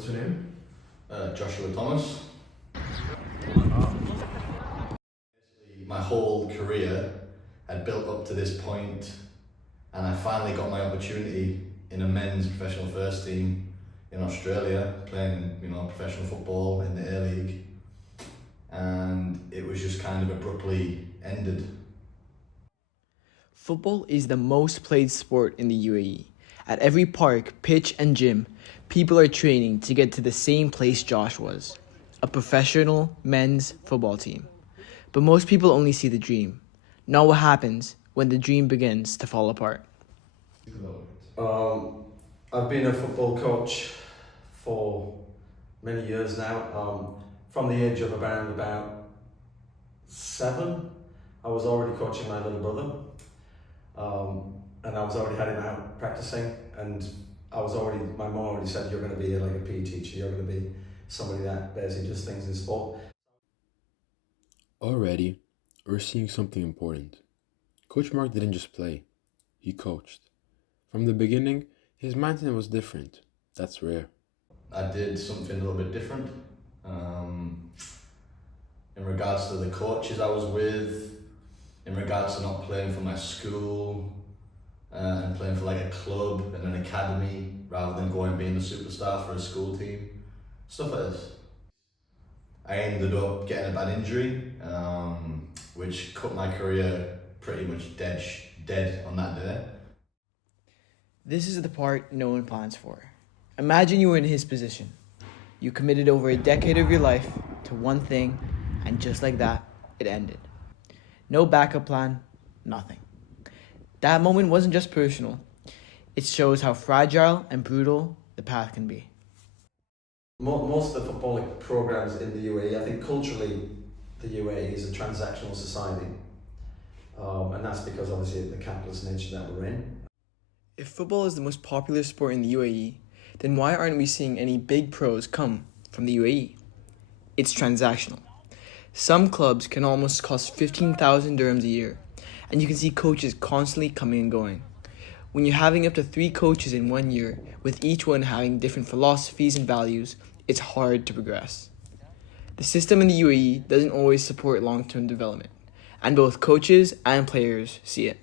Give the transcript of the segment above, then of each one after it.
What's your name? Joshua Thomas. My whole career had built up to this point, and I finally got my opportunity in a men's professional first team in Australia, playing professional football in the A League, and it was just kind of abruptly ended. Football is the most played sport in the UAE. At every park, pitch, and gym, people are training to get to the same place Josh was, a professional men's football team. But most people only see the dream, not what happens when the dream begins to fall apart. Um, I've been a football coach for many years now. From the age of around about 7, I was already coaching my little brother, and I was already had him out practicing. And my mom already said, "You're going to be like a PE teacher. You're going to be somebody that basically does things in sport." Already, we're seeing something important. Coach Mark didn't just play, he coached. From the beginning, his mindset was different. That's rare. I did something a little bit different. Um, in regards to the coaches I was with, in regards to not playing for my school, and playing for like a club and an academy rather than going being a superstar for a school team, stuff like this. I ended up getting a bad injury, which cut my career pretty much dead on that day. This is the part no one plans for. Imagine you were in his position. You committed over a decade of your life to one thing, and just like that, it ended. No backup plan, nothing. That moment wasn't just personal. It shows how fragile and brutal the path can be. Most of the football programs in the UAE, I think culturally, the UAE is a transactional society, and that's because obviously of the capitalist nature that we're in. If football is the most popular sport in the UAE, then why aren't we seeing any big pros come from the UAE? It's transactional. Some clubs can almost cost 15,000 dirhams a year, and you can see coaches constantly coming and going. When you're having up to 3 coaches in 1 year, with each one having different philosophies and values, it's hard to progress. The system in the UAE doesn't always support long-term development, and both coaches and players see it.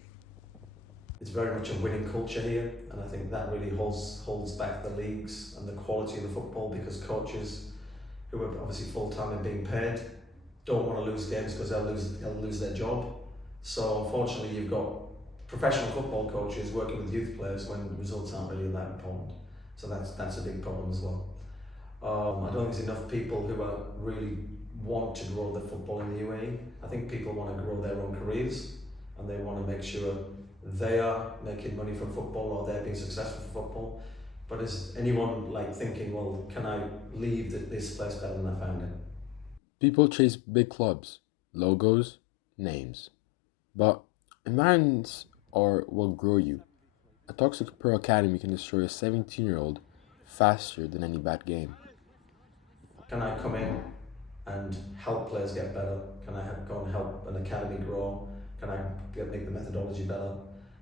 It's very much a winning culture here, and I think that really holds back the leagues and the quality of the football, because coaches who are obviously full-time and being paid don't want to lose games because they'll lose their job. So unfortunately, you've got professional football coaches working with youth players when the results aren't really that important. So that's a big problem as well. I don't think there's enough people who are really want to grow the football in the UAE. I think people want to grow their own careers, and they want to make sure they are making money from football or they're being successful for football. But is anyone like thinking, well, can I leave this place better than I found it? People chase big clubs, logos, names. But environments are what grow you. A toxic pro academy can destroy a 17-year-old faster than any bad game. Can I come in and help players get better? Can I go and help an academy grow? Can I make the methodology better?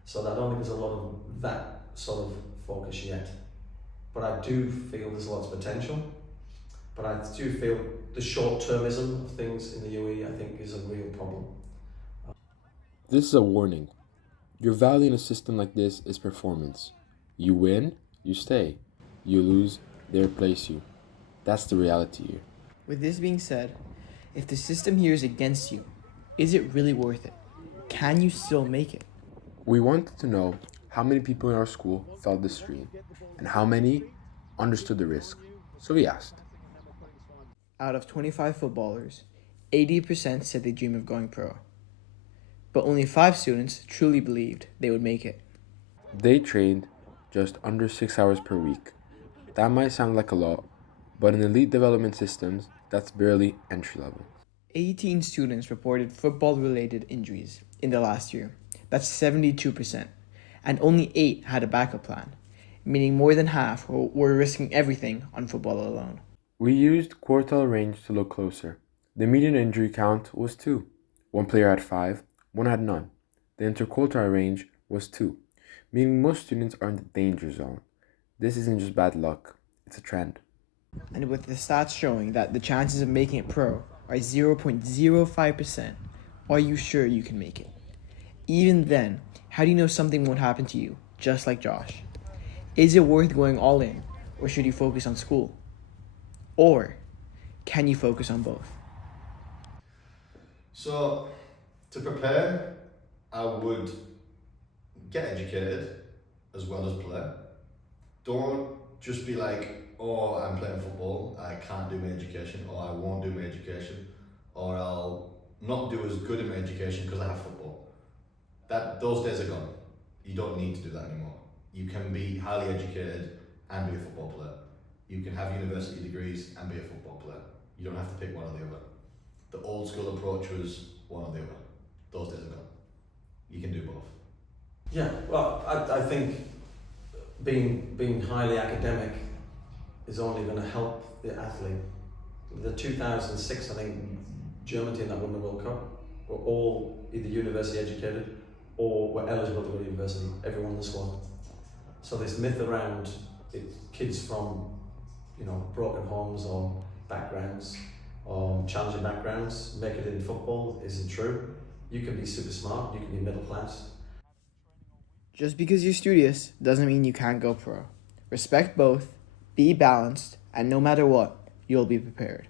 So I don't think there's a lot of that sort of focus yet. But I do feel there's lots of potential. But I do feel the short-termism of things in the UAE, I think, is a real problem. This is a warning. Your value in a system like this is performance. You win, you stay. You lose, they replace you. That's the reality here. With this being said, if the system here is against you, is it really worth it? Can you still make it? We wanted to know how many people in our school felt this dream and how many understood the risk. So we asked. Out of 25 footballers, 80% said they dream of going pro. But only 5 students truly believed they would make it. They trained just under 6 hours per week. That might sound like a lot, but in elite development systems, that's barely entry level. 18 students reported football-related injuries in the last year. That's 72%. And only 8 had a backup plan, meaning more than half were risking everything on football alone. We used quartile range to look closer. The median injury count was 2. One player had 5, one had none. The interquartile range was 2, meaning most students are in the danger zone. This isn't just bad luck, it's a trend. And with the stats showing that the chances of making it pro are 0.05%, are you sure you can make it? Even then, how do you know something won't happen to you, just like Josh? Is it worth going all in, or should you focus on school? Or can you focus on both? So, to prepare, I would get educated as well as play. Don't just be like, oh, I'm playing football, I can't do my education, or I won't do my education, or I'll not do as good in my education because I have football. Those days are gone. You don't need to do that anymore. You can be highly educated and be a football player. You can have university degrees and be a football player. You don't have to pick one or the other. The old school approach was one or the other. Those days are gone. You can do both. Yeah, well, I think being highly academic is only going to help the athlete. The 2006, I think, German team that won the World Cup were all either university educated or were eligible to go to university, everyone in the squad. So this myth around kids from, broken homes or backgrounds or challenging backgrounds make it in football isn't true. You can be super smart, you can be middle class. Just because you're studious doesn't mean you can't go pro. Respect both, be balanced, and no matter what, you'll be prepared.